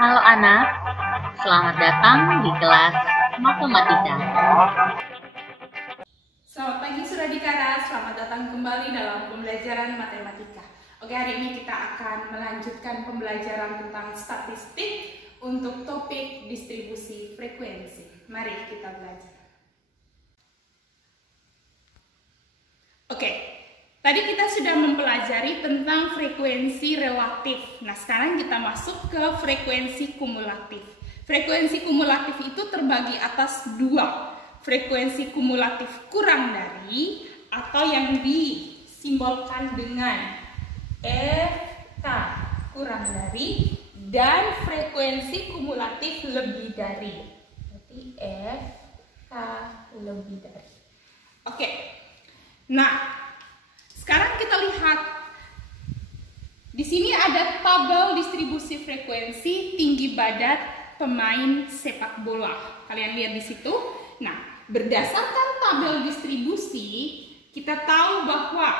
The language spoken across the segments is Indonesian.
Halo anak, selamat datang di kelas Matematika. Selamat pagi Suradikara, selamat datang kembali dalam pembelajaran matematika. Oke, hari ini kita akan melanjutkan pembelajaran tentang statistik untuk topik distribusi frekuensi. Mari kita belajar. Oke, tadi kita sudah mempelajari tentang frekuensi relatif. Nah, sekarang kita masuk ke frekuensi kumulatif. Frekuensi kumulatif itu terbagi atas dua. Frekuensi kumulatif kurang dari atau yang disimbolkan dengan FK kurang dari, dan frekuensi kumulatif lebih dari. Berarti FK lebih dari. Oke. Nah, sekarang kita lihat di sini ada tabel distribusi frekuensi tinggi badan pemain sepak bola. Kalian lihat di situ. Nah, berdasarkan tabel distribusi, kita tahu bahwa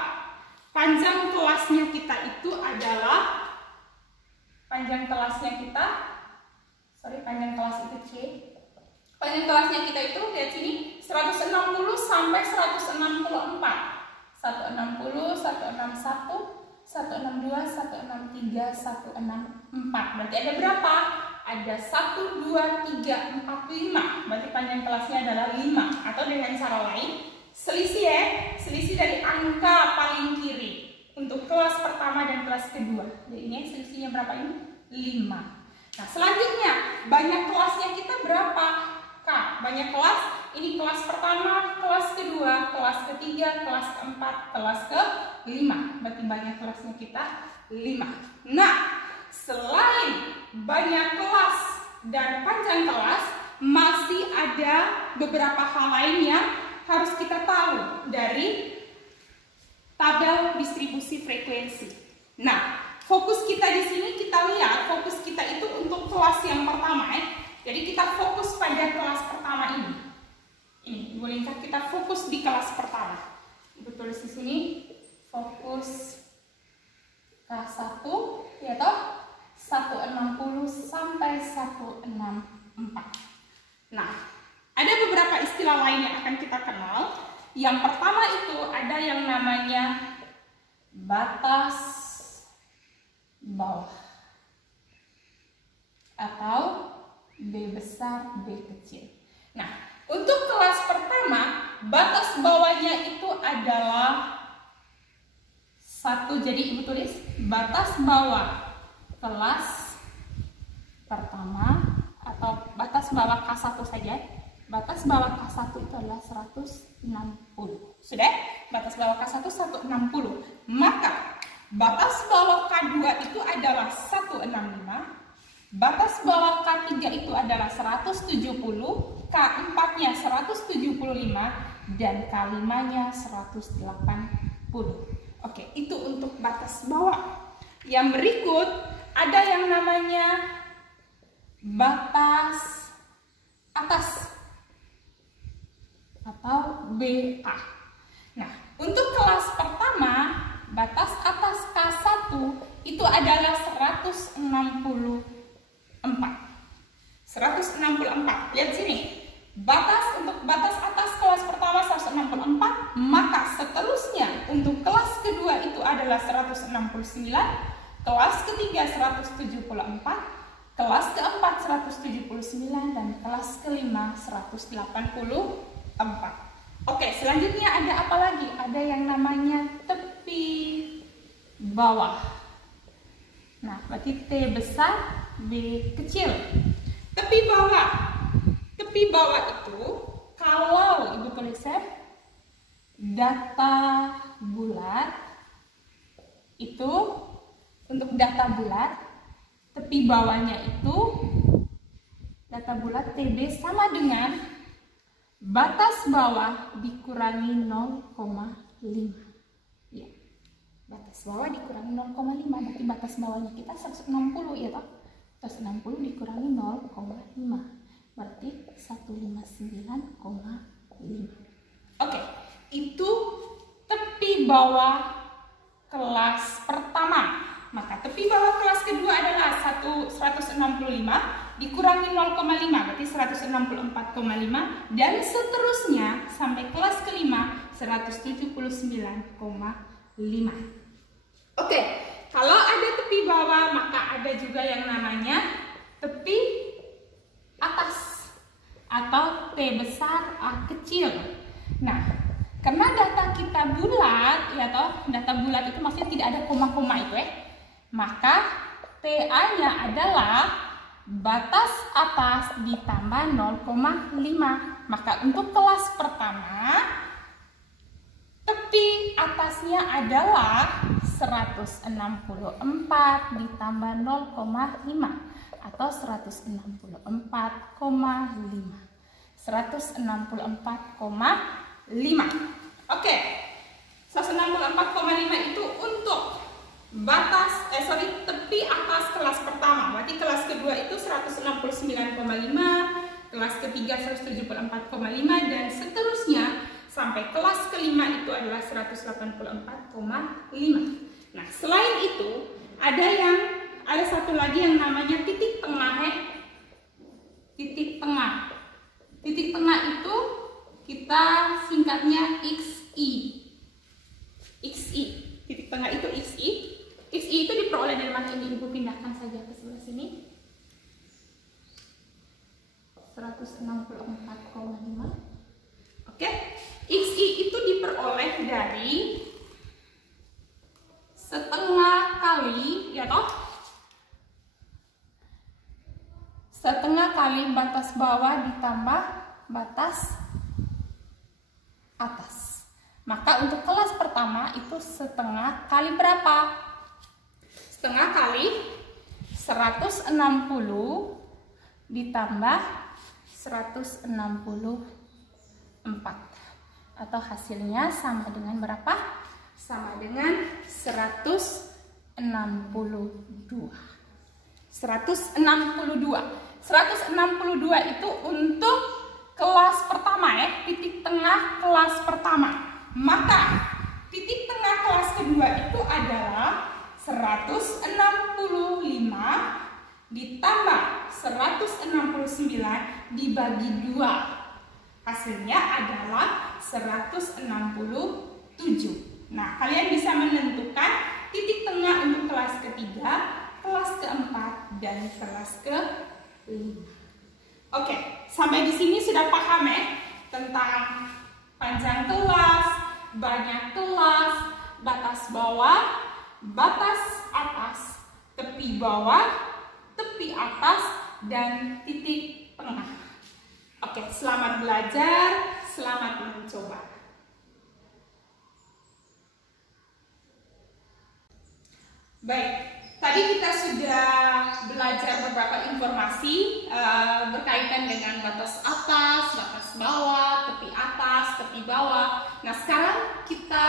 panjang kelasnya kita itu adalah panjang kelas itu C. Panjang kelasnya kita itu lihat sini 160 sampai 164. 160, 161, 162, 163, 164. Berarti ada berapa? Ada 1, 2, 3, 4, 5. Berarti panjang kelasnya adalah 5. Atau dengan cara lain, selisih dari angka paling kiri untuk kelas pertama dan kelas kedua. Jadi ini selisihnya berapa ini? 5. Nah, selanjutnya banyak kelasnya kita berapa? K. Banyak kelas, ini kelas pertama, kelas kedua, kelas ketiga, kelas keempat, kelas ke-5. Berarti banyak kelasnya kita 5. Nah, selain banyak kelas dan panjang kelas, masih ada beberapa hal lain yang harus kita tahu dari tabel distribusi frekuensi. Nah, fokus kita di sini kita lihat, fokus kita itu untuk kelas yang pertama ya. Jadi kita fokus pada kelas pertama ini. Ini, boleh kita fokus di kelas pertama. Ibu tulis di sini fokus K1 ya toh 160 sampai 164. Nah, ada beberapa istilah lain yang akan kita kenal. Yang pertama itu ada yang namanya batas bawah atau B besar, B kecil. Nah, untuk kelas pertama, batas bawahnya itu adalah 1. Jadi ibu tulis batas bawah kelas pertama atau batas bawah K1 saja. Batas bawah K1 itu adalah 160. Sudah? Batas bawah K1 160. Maka batas bawah K2 itu adalah 165. Batas bawah K3 itu adalah 170, K4-nya 175, dan K5-nya 180. Oke, itu untuk batas bawah. Yang berikut ada yang namanya batas atas atau BA. Nah, untuk kelas pertama, batas atas K1 itu adalah 164. 164. Lihat sini. Untuk batas atas kelas pertama 164, maka seterusnya untuk kelas kedua itu adalah 169, kelas ketiga 174, kelas keempat 179, dan kelas kelima 184. Oke, selanjutnya ada apa lagi? Ada yang namanya tepi bawah. Nah, berarti T besar, B kecil. Tepi bawah itu kalau ibu tulis data bulat itu, untuk data bulat tepi bawahnya itu data bulat TB sama dengan batas bawah dikurangi 0,5. Ya. Batas bawah dikurangi 0,5, berarti batas bawahnya kita 160 ya toh. 160 dikurangi 0,5 berarti 159,5. Oke, itu tepi bawah kelas pertama. Maka tepi bawah kelas kedua adalah 165 165 dikurangi 0,5 berarti 164,5 dan seterusnya sampai kelas kelima 179,5. Oke, kalau ada tepi bawah maka ada juga yang namanya tepi atas atau T besar A kecil. Nah, karena data kita bulat ya toh, data bulat itu maksudnya tidak ada koma-koma itu maka TA-nya adalah batas atas ditambah 0,5. Maka untuk kelas pertama tepi atasnya adalah 164 ditambah 0,5 atau 164,5. 164,5. Oke. 164,5 itu untuk batas tepi atas kelas pertama. Berarti kelas kedua itu 169,5, kelas ketiga 174,5 dan seterusnya sampai kelas kelima itu adalah 184,5. Nah, selain itu ada satu lagi yang namanya titik tengah Titik tengah. Titik tengah itu kita singkatnya XI. XI. Titik tengah itu XI. XI itu diperoleh dari mana? Ini Ibu pindahkan saja ke sebelah sini. 164,5. Oke. XI itu diperoleh dari setengah kali, ya toh? Setengah kali batas bawah ditambah batas atas. Maka untuk kelas pertama itu setengah kali berapa? Setengah kali 160 ditambah 164. Atau hasilnya sama dengan berapa? Sama dengan 162. 162 itu untuk kelas pertama titik tengah kelas pertama. Maka titik tengah kelas kedua itu adalah 165 ditambah 169 dibagi 2. Hasilnya adalah 167. Nah, kalian bisa menentukan titik tengah untuk kelas ketiga, kelas keempat, dan kelas kelima. Oke, sampai di sini sudah paham tentang panjang kelas, banyak kelas, batas bawah, batas atas, tepi bawah, tepi atas, dan titik tengah. Oke, selamat belajar, selamat mencoba. Baik, tadi kita sudah belajar beberapa informasi berkaitan dengan batas atas, batas bawah, tepi atas, tepi bawah. Nah, sekarang kita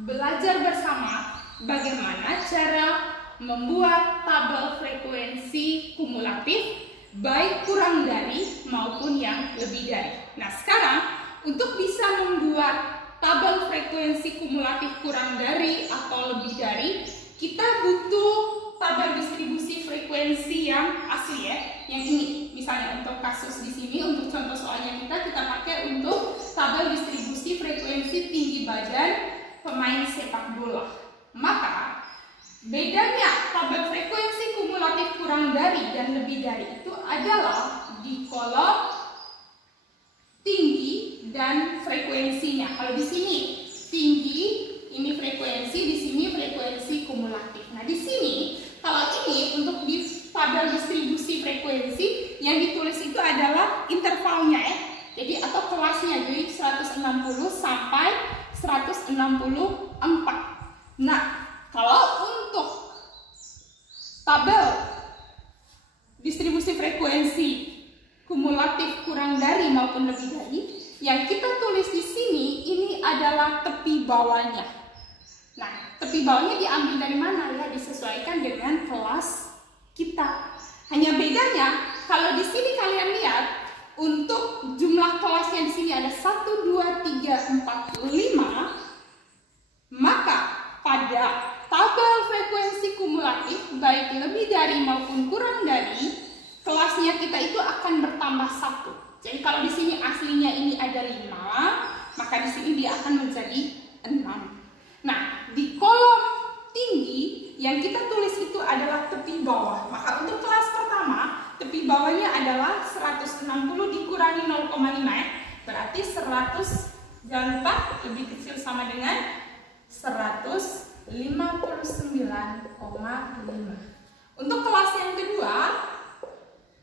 belajar bersama bagaimana cara membuat tabel frekuensi kumulatif baik kurang dari maupun yang lebih dari. Nah, sekarang untuk bisa membuat tabel frekuensi kumulatif kurang dari atau lebih dari, kita butuh tabel distribusi frekuensi yang asli yang ini. Misalnya untuk kasus di sini, untuk contoh soalnya kita pakai untuk tabel distribusi frekuensi tinggi badan pemain sepak bola. Maka bedanya tabel frekuensi kumulatif kurang dari dan lebih dari itu adalah di kolom tinggi dan frekuensinya. Kalau di sini tinggi, ini frekuensi, di sini frekuensi kumulatif. Nah, di sini kalau ini untuk di tabel distribusi frekuensi yang ditulis itu adalah intervalnya Jadi atau kelasnya, jadi 160 sampai 164. Nah, kalau untuk tabel distribusi frekuensi kumulatif kurang dari maupun lebih dari, yang kita tulis di sini ini adalah tepi bawahnya. Nah, tepi bawahnya diambil dari mana ya? Disesuaikan dengan kelas kita. Hanya bedanya kalau di sini kalian lihat untuk jumlah kelasnya di sini ada 1, 2, 3, 4, 5. Maka pada tabel frekuensi kumulatif baik lebih dari maupun kurang dari, kelasnya kita itu akan bertambah 1. Jadi kalau di sini aslinya ini ada 5, maka di sini dia akan menjadi 6. Nah, di kolom tinggi yang kita tulis itu adalah tepi bawah. Maka untuk kelas pertama, tepi bawahnya adalah 160 dikurangi 0,5, berarti 100, jangan lupa lebih kecil sama dengan 159,5. Untuk kelas yang kedua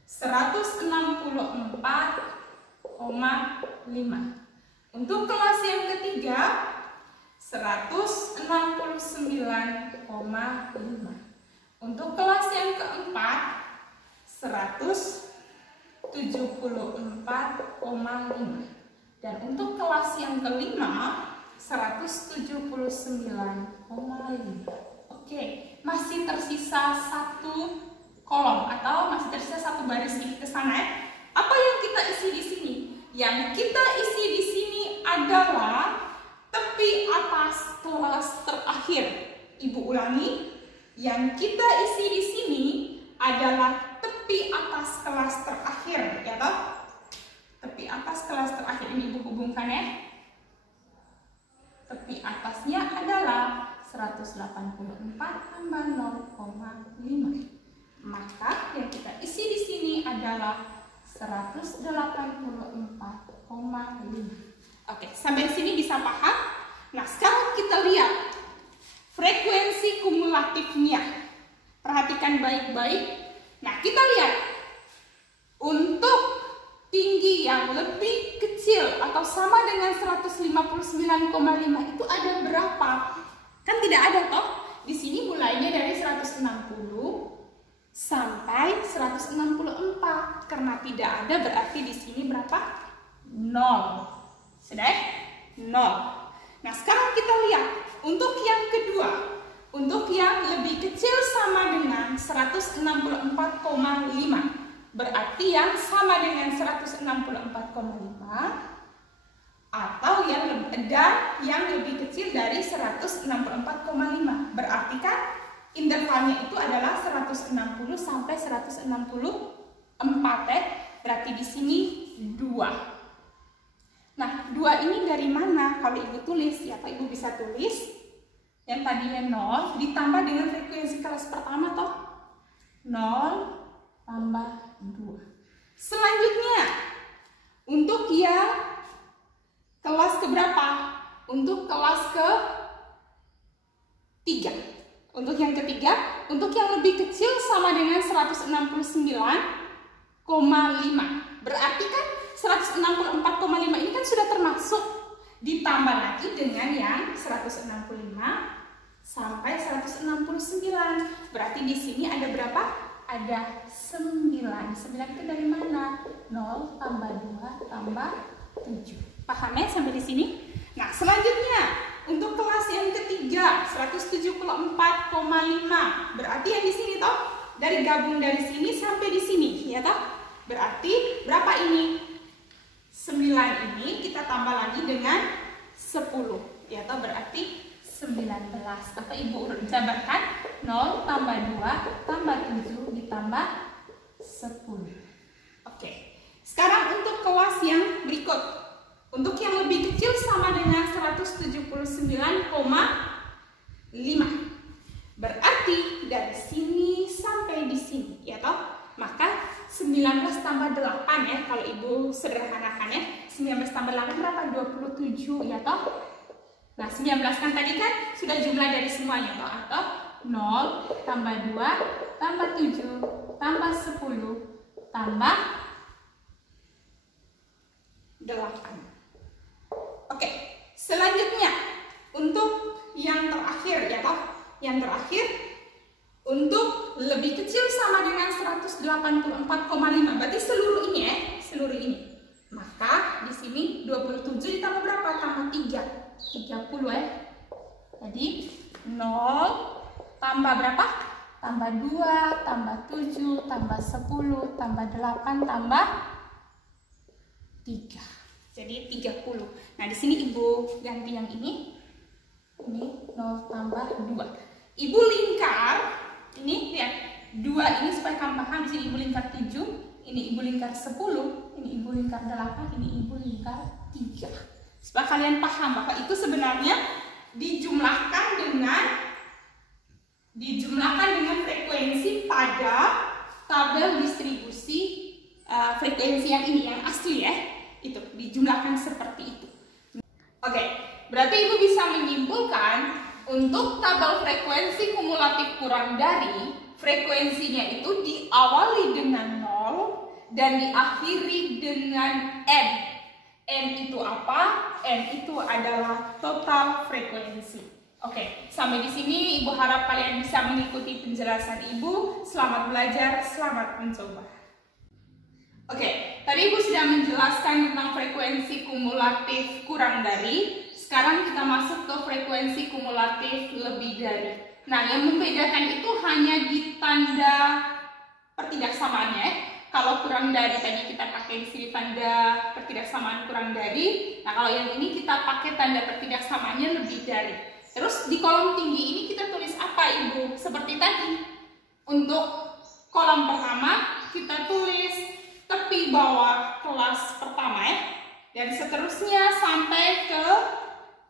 164,5. Untuk kelas yang ketiga 169,5. Untuk kelas yang keempat 174,5. Dan untuk kelas yang kelima 179,5. Oke, masih tersisa 1 kolom atau masih tersisa 1 baris di sana. Apa yang kita isi di sini? Yang kita isi di sini adalah tepi atas kelas terakhir. Ibu ulangi, yang kita isi di sini adalah tepi atas kelas terakhir, ya toh? Tepi atas kelas terakhir ini ibu hubungkan ya. Tepi atasnya adalah 184 tambah 0,5. Maka yang kita isi di sini adalah 184,5. Oke, sampai sini bisa paham? Nah, sekarang kita lihat frekuensi kumulatifnya. Perhatikan baik-baik. Nah, kita lihat untuk tinggi yang lebih kecil atau sama dengan 159,5 itu ada berapa? Kan tidak ada toh? Di sini mulainya dari 160 sampai 164. Karena tidak ada berarti di sini berapa? 0. Sudah? 0. Nah, sekarang kita lihat untuk yang kedua. Untuk yang lebih kecil sama dengan 164,5. Berarti yang sama dengan 164,5 atau yang lebih kecil dari 164,5. Berarti kan intervalnya itu adalah 160 sampai 164 ya. Berarti di sini 2. Nah, 2 ini dari mana? Kalau ibu tulis, ya Pak, ibu bisa tulis yang tadinya 0 ditambah dengan frekuensi kelas pertama toh. 0 tambah 2. Selanjutnya, untuk yang kelas keberapa? Untuk kelas ke-3. Untuk yang ketiga, untuk yang lebih kecil sama dengan 169,5. Berarti kan 164,5 ini kan sudah termasuk. Ditambah lagi dengan yang 165 sampai 169. Berarti di sini ada berapa? Ada 9. 9 itu dari mana? 0 tambah 2 tambah 7. Paham ya sampai di sini? Nah, selanjutnya untuk kelas yang ketiga 174,5. Berarti yang di sini toh dari gabung dari sini sampai di sini, ya toh? Berarti berapa ini? 9 ini kita tambah lagi dengan 10, ya toh? Berarti 19. Atau ibu jabarkan 0 tambah 2 tambah 7 ditambah 10. Oke. Sekarang untuk kelas yang berikut. Untuk yang lebih kecil sama dengan 179,5. Berarti dari sini sampai di sini, ya toh? Maka 19 tambah 8 ya, kalau ibu sederhanakan ya. 19 tambah 8 berapa? 27, ya toh? Nah, 19 kan tadi kan sudah jumlah dari semuanya toh, atau 0 tambah 2 tambah 7 tambah 10 tambah 8. Oke, selanjutnya untuk yang terakhir ya toh. Yang terakhir untuk lebih kecil sama dengan 184,5. Berarti seluruh ini ya, seluruh ini. Maka di sini 27 ditambah berapa? Tambah 3. 30 ya. Jadi 0 tambah berapa? Tambah 2, tambah 7, tambah 10, tambah 8, tambah 3. Jadi 30. Nah, di sini ibu ganti yang ini. Ini 0 tambah 2. Ibu lingkar. Ini lihat. 2 ini supaya kamu paham, di sini ibu lingkar 7, ini ibu lingkar 10, ini ibu lingkar 8, ini ibu lingkar 3. Supaya kalian paham bahwa itu sebenarnya dijumlahkan dengan frekuensi pada tabel distribusi frekuensi yang ini, yang asli ya. Itu dijumlahkan seperti itu. Oke, berarti ibu bisa menyimpulkan untuk tabel frekuensi kumulatif kurang dari, frekuensinya itu diawali dengan 0 dan diakhiri dengan N. N itu apa? N itu adalah total frekuensi. Oke, sampai di sini ibu harap kalian bisa mengikuti penjelasan ibu. Selamat belajar, selamat mencoba. Oke, tadi ibu sudah menjelaskan tentang frekuensi kumulatif kurang dari. Sekarang kita masuk ke frekuensi kumulatif lebih dari. Nah, yang membedakan itu hanya di tanda pertidaksamaannya. Kalau kurang dari tadi kita pakai di sini tanda pertidaksamaan kurang dari. Nah, kalau yang ini kita pakai tanda pertidaksamaannya lebih dari. Terus di kolom tinggi ini kita tulis apa ibu? Seperti tadi. Untuk kolom pertama kita tulis tepi bawah kelas pertama ya. Dan seterusnya sampai ke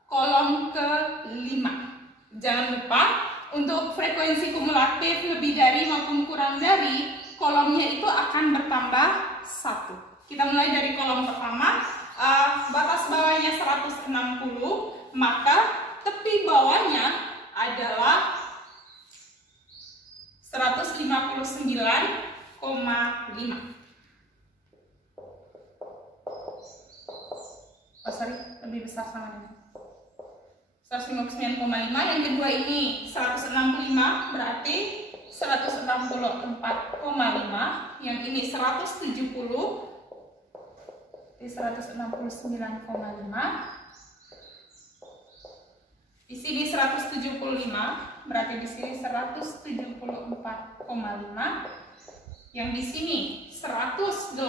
kolom ke-5. Jangan lupa untuk frekuensi kumulatif lebih dari maupun kurang dari, kolomnya itu akan bertambah 1. Kita mulai dari kolom pertama, batas bawahnya 160, maka tepi bawahnya adalah 159,5. Oh sorry, lebih besar sama ini. 159,5, yang kedua ini 165, berarti 164,5, yang ini 170, di 169,5, di sini 175, berarti di sini 174,5, yang di sini 180,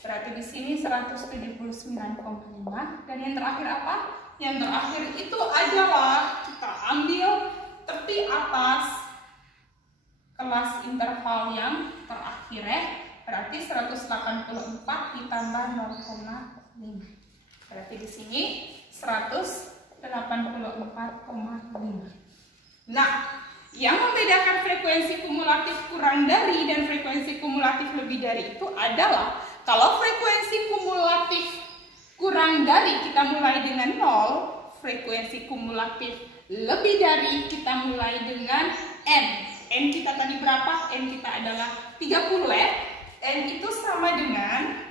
berarti di sini 179,5, dan yang terakhir apa? Yang terakhir itu adalah kita ambil tepi atas kelas interval yang terakhir ya. Berarti 184 ditambah 0,5. Berarti di sini 184,5. Nah, yang membedakan frekuensi kumulatif kurang dari dan frekuensi kumulatif lebih dari itu adalah kalau frekuensi kumulatif kurang dari kita mulai dengan 0, frekuensi kumulatif lebih dari kita mulai dengan N. N kita tadi berapa? N kita adalah 30 ya. N itu sama dengan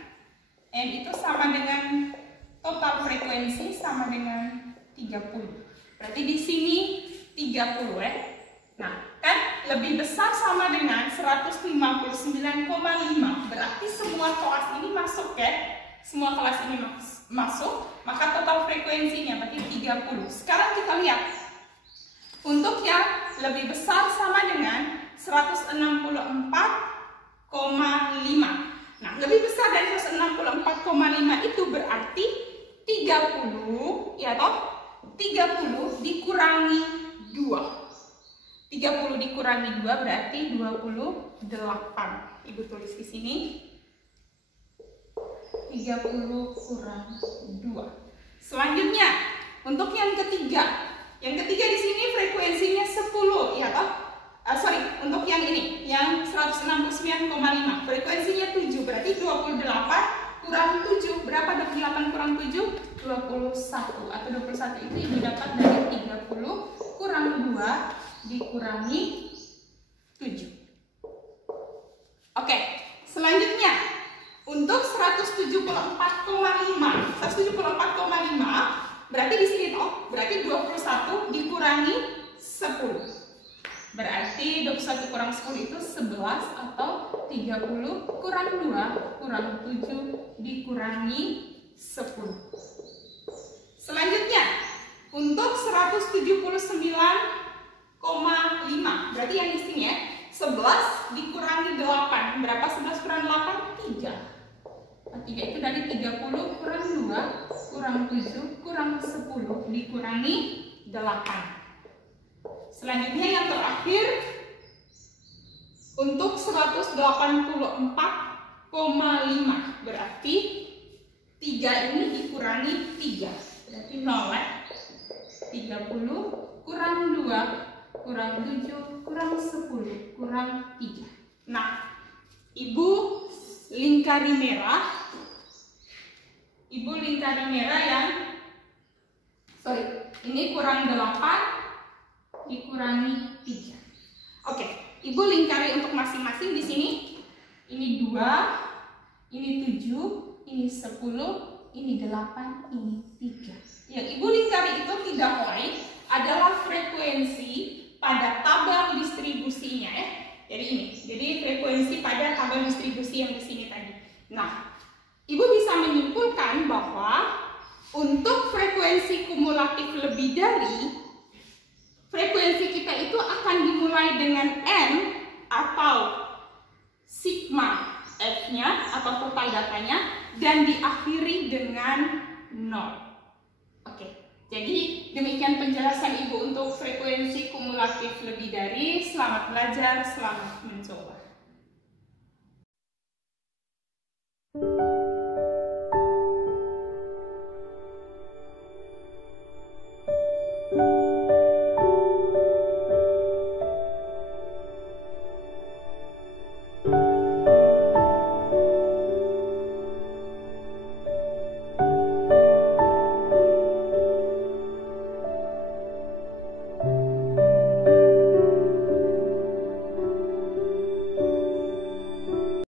total frekuensi sama dengan 30. Berarti di sini 30 ya. Nah, kan lebih besar sama dengan 159,5. Berarti semua kelas ini masuk ya. Semua kelas ini masuk, maka total frekuensinya berarti 30. Sekarang kita lihat. Untuk yang lebih besar sama dengan 164,5. Nah, lebih besar dari 164,5 itu berarti 30, ya toh? 30 dikurangi 2. 30 dikurangi 2 berarti 28. Ibu tulis di sini. 30 kurang 2. Selanjutnya, untuk yang ketiga. Yang ketiga di sini frekuensinya 10, ya toh? Untuk yang ini, yang 169,5, frekuensinya 7, berarti 28 kurang 7. Berapa 28 kurang 7? 21, atau 21 itu ibu dapat dari 30 kurang 2 dikurangi 7. Oke, selanjutnya untuk 174,5 berarti di sini toh, berarti 21 dikurangi 10. Berarti 21 kurang 10 itu 11, atau 30 kurang 2 kurang 7 dikurangi 10. Selanjutnya untuk 179,5 berarti yang di sini ya, 11 dikurangi 8. Berapa 11 kurang 8? 3. 3 itu dari 30 kurang 2 kurang 7 kurang 10 dikurangi 8. Selanjutnya yang terakhir Untuk 184,5 berarti 3 ini dikurangi 3 berarti 0 ya. 30 kurang 2 kurang 7 kurang 10 kurang 3. Nah, Ibu lingkari merah yang ini kurang 8 dikurangi 3. Oke, Ibu lingkari untuk masing-masing di sini. Ini 2, ini 7, ini 10, ini 8, ini 3. Yang Ibu lingkari itu 3 poin adalah frekuensi pada tabel distribusinya ya. Jadi ini, jadi frekuensi pada tabel distribusi yang di sini tadi. Nah, Ibu bisa menyimpulkan bahwa untuk frekuensi kumulatif lebih dari, frekuensi kita itu akan dimulai dengan N atau sigma F-nya atau total datanya dan diakhiri dengan 0. Oke, jadi demikian penjelasan Ibu untuk frekuensi kumulatif lebih dari. Selamat belajar, selamat menikmati.